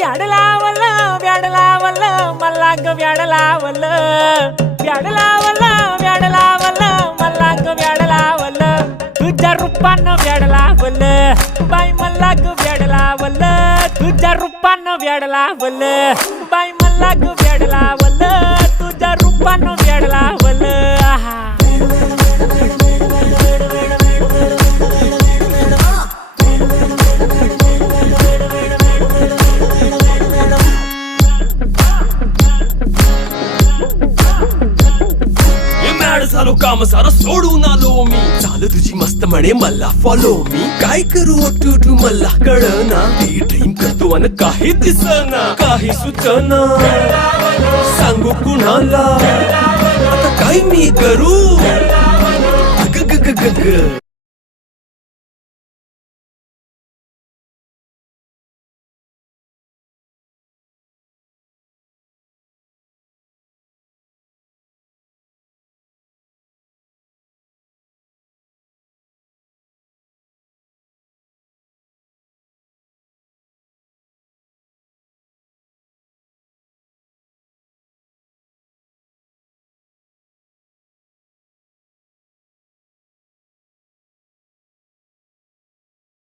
व्याड लावलं व्याड लावलं मला ग व्याड लावलं व्याड लावलं व्याड लावलं मला ग व्याड लावलं तुझ्या रूपानं व्याड लावलं बाई मला ग व्याड लावलं तुझ्या रूपानं व्याड लावलं बाई मला ग व्याड लावलं तुझ्या रूपानं व्याड लावलं आहा झालो काम सारं सोडून आलो मी चाल तुझी मस्त म्हणे मला फॉलो मी काय करू टू मला कळना ती ड्रीम करतो अन काही दिसना काही सुचना सांगू कुणाला आता काय मी करू ग ग ग ग ग